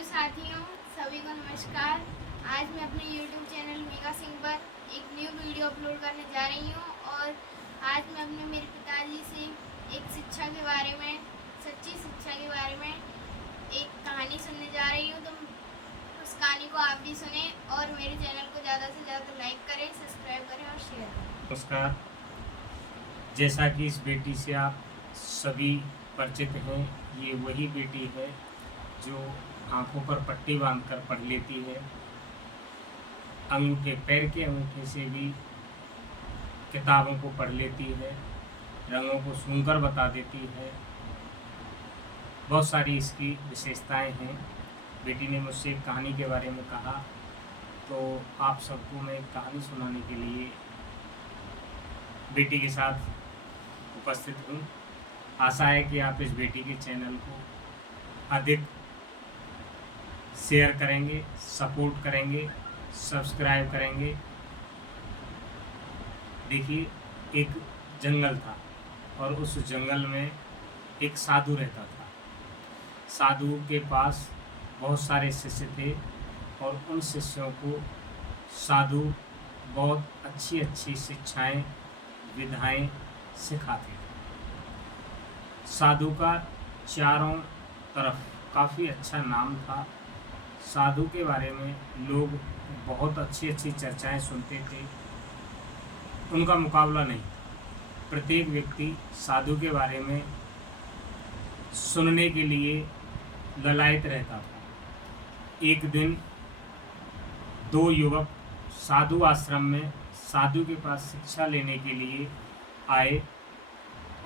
Hello साथियों, सभी को नमस्कार। आज मैं अपने YouTube चैनल मेगा सिंह पर एक न्यू वीडियो अपलोड करने जा रही हूँ और आज मैं अपने मेरे पिताजी से एक शिक्षा के बारे में, सच्ची शिक्षा के बारे में एक कहानी सुनने जा रही हूँ। तो उस कहानी को आप भी सुने और मेरे चैनल को ज़्यादा से ज़्यादा लाइक करें, सब्सक्राइब करें और शेयर करें। नमस्कार। जैसा कि इस बेटी से आप सभी परिचित हैं, ये वही बेटी है जो आंखों पर पट्टी बांधकर पढ़ लेती है। अंगूठे, पैर के अंगूठे से भी किताबों को पढ़ लेती है, रंगों को सूंघकर बता देती है। बहुत सारी इसकी विशेषताएं हैं। बेटी ने मुझसे एक कहानी के बारे में कहा, तो आप सबको मैं एक कहानी सुनाने के लिए बेटी के साथ उपस्थित हूँ। आशा है कि आप इस बेटी के चैनल को अधिक शेयर करेंगे, सपोर्ट करेंगे, सब्सक्राइब करेंगे। देखिए, एक जंगल था और उस जंगल में एक साधु रहता था। साधु के पास बहुत सारे शिष्य थे और उन शिष्यों को साधु बहुत अच्छी अच्छी शिक्षाएं, विधाएं सिखाते थे। साधु का चारों तरफ काफ़ी अच्छा नाम था। साधु के बारे में लोग बहुत अच्छी अच्छी चर्चाएं सुनते थे, उनका मुकाबला नहीं। प्रत्येक व्यक्ति साधु के बारे में सुनने के लिए ललायत रहता था। एक दिन दो युवक साधु आश्रम में साधु के पास शिक्षा लेने के लिए आए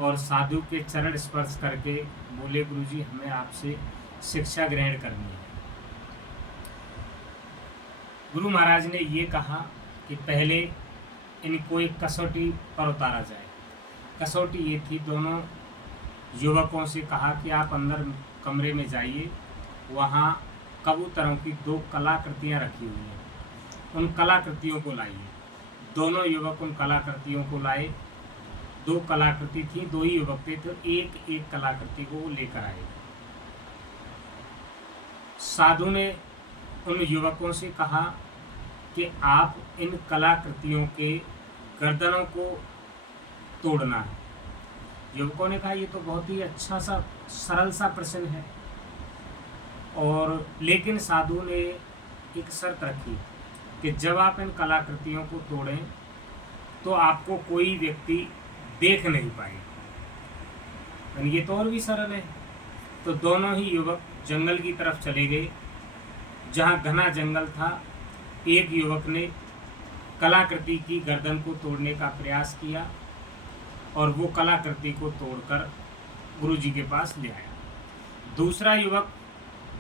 और साधु के चरण स्पर्श करके बोले, गुरुजी, हमें आपसे शिक्षा ग्रहण करनी है। गुरु महाराज ने ये कहा कि पहले इनको एक कसौटी पर उतारा जाए। कसौटी ये थी, दोनों युवकों से कहा कि आप अंदर कमरे में जाइए, वहाँ कबूतरों की दो कलाकृतियाँ रखी हुई हैं, उन कलाकृतियों को लाइए। दोनों युवक उन कलाकृतियों को लाए। दो कलाकृति थी, दो ही युवक थे, तो एक एक कलाकृति को वो लेकर आए। साधु ने उन युवकों से कहा कि आप इन कलाकृतियों के गर्दनों को तोड़ना है। युवकों ने कहा, ये तो बहुत ही अच्छा सा सरल सा प्रश्न है, और लेकिन साधु ने एक शर्त रखी कि जब आप इन कलाकृतियों को तोड़ें तो आपको कोई व्यक्ति देख नहीं पाएगा। ये तो और भी सरल है। तो दोनों ही युवक जंगल की तरफ चले गए, जहाँ घना जंगल था। एक युवक ने कलाकृति की गर्दन को तोड़ने का प्रयास किया और वो कलाकृति को तोड़कर गुरुजी के पास ले आया। दूसरा युवक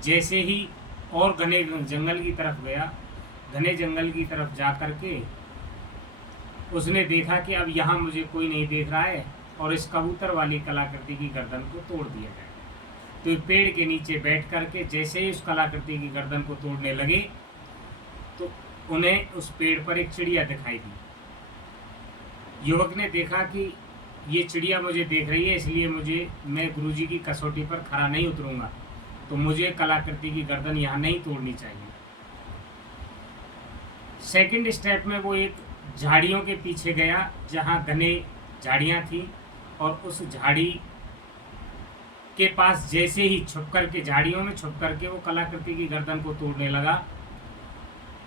जैसे ही और घने जंगल की तरफ गया, घने जंगल की तरफ जा कर के उसने देखा कि अब यहाँ मुझे कोई नहीं देख रहा है और इस कबूतर वाली कलाकृति की गर्दन को तोड़ दिया जाए। तो पेड़ के नीचे बैठ करके जैसे ही उस कलाकृति की गर्दन को तोड़ने लगे तो उन्हें उस पेड़ पर एक चिड़िया दिखाई दी। युवक ने देखा कि ये चिड़िया मुझे देख रही है, इसलिए मैं गुरुजी की कसौटी पर खरा नहीं उतरूंगा, तो मुझे कलाकृति की गर्दन यहाँ नहीं तोड़नी चाहिए। सेकंड स्टेप में वो एक झाड़ियों के पीछे गया, जहाँ घने झाड़ियाँ थी, और उस झाड़ी के पास जैसे ही छुप करके, झाड़ियों में छुप करके वो कलाकृति की गर्दन को तोड़ने लगा,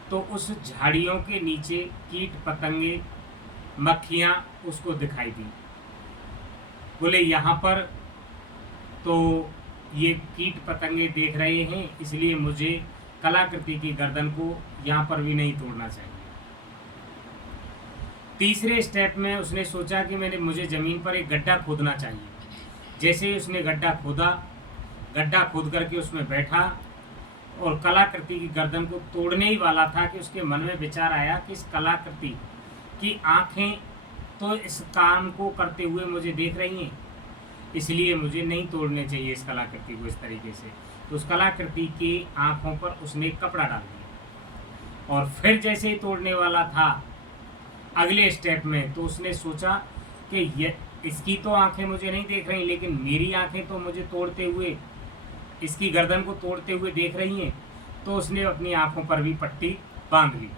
तो उस झाड़ियों के नीचे कीट पतंगे, मक्खियाँ उसको दिखाई दी। बोले, यहाँ पर तो ये कीट पतंगे देख रहे हैं, इसलिए मुझे कलाकृति की गर्दन को यहाँ पर भी नहीं तोड़ना चाहिए। तीसरे स्टेप में उसने सोचा कि मुझे ज़मीन पर एक गड्ढा खोदना चाहिए। जैसे ही उसने गड्ढा खोद करके उसमें बैठा और कलाकृति की गर्दन को तोड़ने ही वाला था कि उसके मन में विचार आया कि इस कलाकृति की आँखें तो इस काम को करते हुए मुझे देख रही हैं, इसलिए मुझे नहीं तोड़ने चाहिए इस कलाकृति को इस तरीके से। तो उस कलाकृति की आँखों पर उसने कपड़ा डाल दिया और फिर जैसे ही तोड़ने वाला था अगले स्टेप में, तो उसने सोचा कि इसकी तो आंखें मुझे नहीं देख रही, लेकिन मेरी आंखें तो मुझे तोड़ते हुए इसकी गर्दन को तोड़ते हुए देख रही हैं, तो उसने अपनी आंखों पर भी पट्टी बांध ली।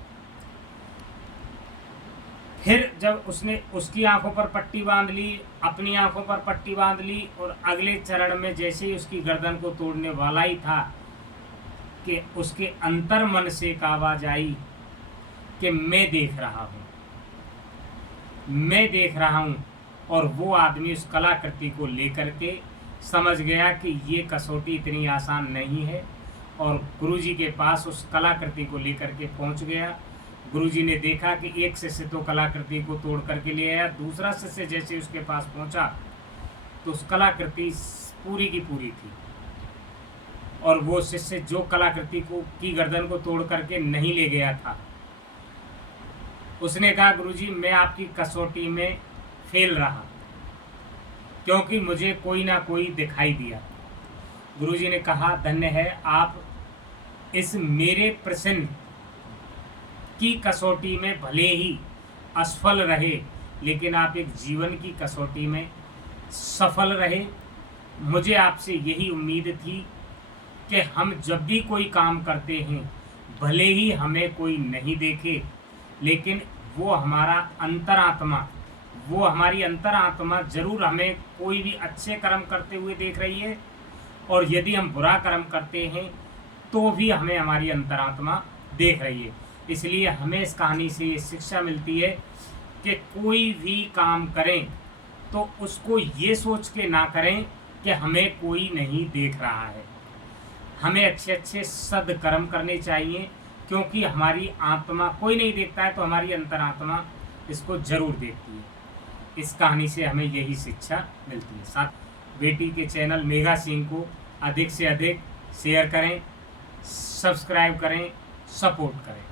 फिर जब उसने उसकी आंखों पर पट्टी बांध ली, अपनी आंखों पर पट्टी बांध ली, और अगले चरण में जैसे ही उसकी गर्दन को तोड़ने वाला ही था कि उसके अंतर मन से एक आवाज आई कि मैं देख रहा हूँ, मैं देख रहा हूँ। और वो आदमी उस कलाकृति को लेकर के समझ गया कि ये कसौटी इतनी आसान नहीं है, और गुरुजी के पास उस कलाकृति को लेकर के पहुंच गया। गुरुजी ने देखा कि एक शिष्य तो कलाकृति को तोड़ करके ले आया, दूसरा शिष्य जैसे उसके पास पहुंचा तो उस कलाकृति पूरी की पूरी थी, और वो शिष्य जो कलाकृति को की गर्दन को तोड़ करके नहीं ले गया था, उसने कहा गुरुजी मैं आपकी कसौटी में फेल रहा, क्योंकि मुझे कोई ना कोई दिखाई दिया। गुरुजी ने कहा धन्य है आप इस मेरे प्रश्न की कसौटी में भले ही असफल रहे, लेकिन आप एक जीवन की कसौटी में सफल रहे। मुझे आपसे यही उम्मीद थी कि हम जब भी कोई काम करते हैं, भले ही हमें कोई नहीं देखे, लेकिन वो हमारा अंतरात्मा, वो हमारी अंतरात्मा जरूर हमें कोई भी अच्छे कर्म करते हुए देख रही है, और यदि हम बुरा कर्म करते हैं तो भी हमें हमारी अंतरात्मा देख रही है। इसलिए हमें इस कहानी से ये शिक्षा मिलती है कि कोई भी काम करें तो उसको ये सोच के ना करें कि हमें कोई नहीं देख रहा है। हमें अच्छे अच्छे सद्कर्म करने चाहिए, क्योंकि हमारी आत्मा कोई नहीं देखता है तो हमारी अंतरात्मा इसको जरूर देखती है। इस कहानी से हमें यही शिक्षा मिलती है। साथ बेटी के चैनल मेघा सिंह को अधिक से अधिक शेयर करें, सब्सक्राइब करें, सपोर्ट करें।